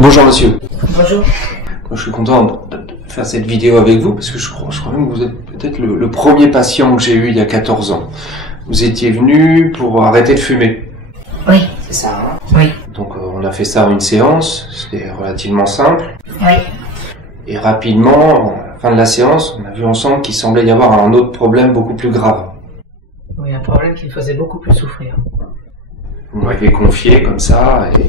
Bonjour monsieur. Bonjour. Je suis content de faire cette vidéo avec vous parce que je crois même que vous êtes peut-être le premier patient que j'ai eu il y a 14 ans. Vous étiez venu pour arrêter de fumer. Oui, c'est ça. Hein. Oui. Donc on a fait ça en une séance, c'était relativement simple. Oui. Et rapidement, à la fin de la séance, on a vu ensemble qu'il semblait y avoir un autre problème beaucoup plus grave. Oui, un problème qui me faisait beaucoup plus souffrir. Vous m'avez confié comme ça et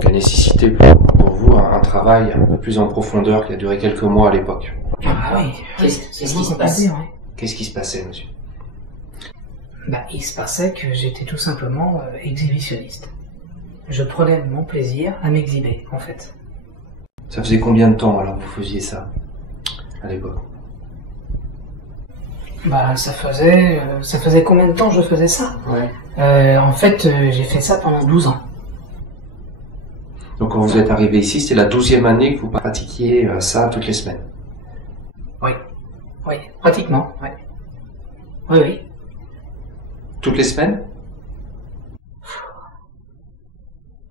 qui a nécessité pour vous un travail un peu plus en profondeur qui a duré quelques mois à l'époque. Ah oui. Qu'est-ce qui se passe? Qu'est-ce qui se passait, monsieur? Il se passait que j'étais tout simplement exhibitionniste. Je prenais mon plaisir à m'exhiber, en fait. Ça faisait combien de temps alors que vous faisiez ça, à l'époque? Ça faisait combien de temps je faisais ça? Ouais. En fait, j'ai fait ça pendant 12 ans. Donc quand vous êtes arrivé ici, c'était la 12e année que vous pratiquiez ça toutes les semaines? Oui. Oui, pratiquement, oui. Oui, oui. Toutes les semaines?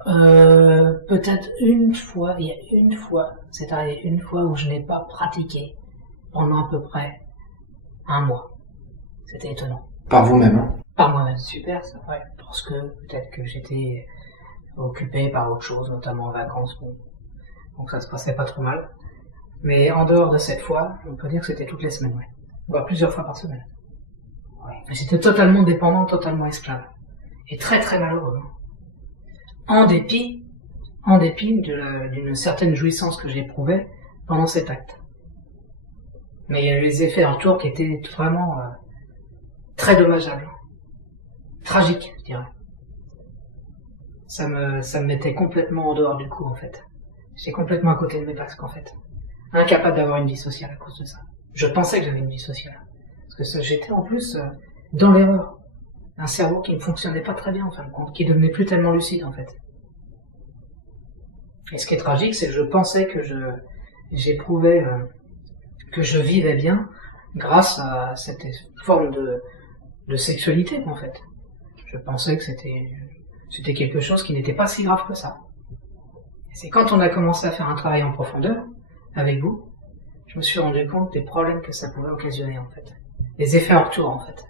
Peut-être une fois, il y a une fois, c'est arrivé une fois où je n'ai pas pratiqué pendant à peu près un mois. C'était étonnant. Par vous-même, hein? Par moi-même, super ça, ouais. Parce que peut-être que j'étais occupé par autre chose, notamment en vacances, bon. Donc ça se passait pas trop mal. Mais en dehors de cette fois, on peut dire que c'était toutes les semaines, ouais. Voire plusieurs fois par semaine. Ouais. J'étais totalement dépendant, totalement esclave. Et très très malheureux. En dépit d'une certaine jouissance que j'éprouvais pendant cet acte. Mais il y a eu les effets autour qui étaient vraiment très dommageables. Tragiques, je dirais. Ça me mettait complètement en dehors du coup, en fait. J'étais complètement à côté de mes plaques, en fait. Incapable d'avoir une vie sociale à cause de ça. Je pensais que j'avais une vie sociale. Parce que j'étais en plus dans l'erreur. Un cerveau qui ne fonctionnait pas très bien, en fin de compte, qui devenait plus tellement lucide, en fait. Et ce qui est tragique, c'est que je pensais que j'éprouvais, que je vivais bien grâce à cette forme de sexualité, en fait. Je pensais que c'était quelque chose qui n'était pas si grave que ça. Et c'est quand on a commencé à faire un travail en profondeur, avec vous, je me suis rendu compte des problèmes que ça pouvait occasionner, en fait. Les effets en retour, en fait.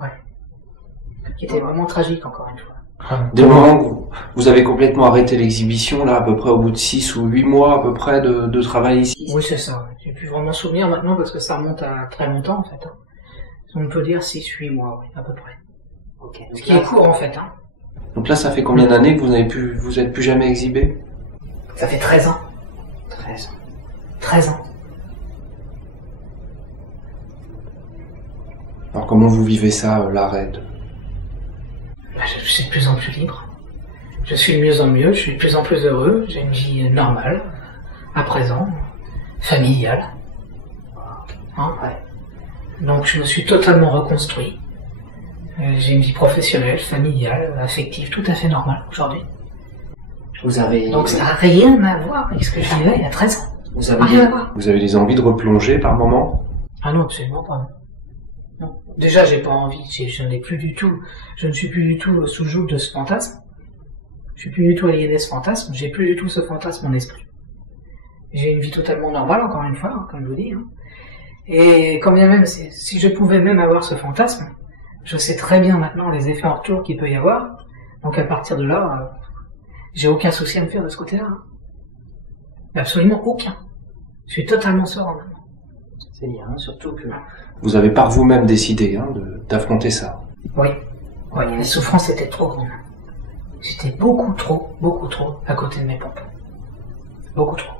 Ouais. Qui étaient vraiment tragiques, encore une fois. Dès le moment que vous avez complètement arrêté l'exhibition, là, à peu près au bout de 6 ou 8 mois, à peu près, de travail ici? Oui, c'est ça. Ouais. J'ai plus vraiment souvenir maintenant, parce que ça remonte à très longtemps, en fait. Hein. On peut dire 6-8 mois, oui, à peu près. Okay. Ce qui est court, en fait. Hein. Donc là, ça fait combien d'années que vous êtes plus jamais exhibé? Ça fait 13 ans. 13 ans. 13 ans. Alors comment vous vivez ça, l'arrêt? Je suis de plus en plus libre. Je suis de mieux en mieux, je suis de plus en plus heureux. J'ai une vie normale, à présent, familiale. Hein, ouais. Donc je me suis totalement reconstruit. J'ai une vie professionnelle, familiale, affective, tout à fait normale aujourd'hui. Donc ça n'a rien à voir avec ce que je vivais il y a 13 ans. Vous avez des envies de replonger par moment? Ah non, absolument pas. Non. Déjà, j'ai pas envie, je ne suis plus du tout sous joug de ce fantasme. Je suis plus du tout aliéné de ce fantasme, j'ai plus du tout ce fantasme en esprit. J'ai une vie totalement normale, encore une fois, hein, comme je vous dis. Hein. Et quand bien même, si je pouvais même avoir ce fantasme, je sais très bien maintenant les effets en retour qu'il peut y avoir. Donc à partir de là, j'ai aucun souci à me faire de ce côté-là. Hein. Absolument aucun. Je suis totalement serein maintenant. C'est bien, hein, surtout que... Vous avez par vous-même décidé hein, d'affronter ça. Oui. Oui, les souffrances étaient trop grandes. J'étais beaucoup trop à côté de mes pompes. Beaucoup trop.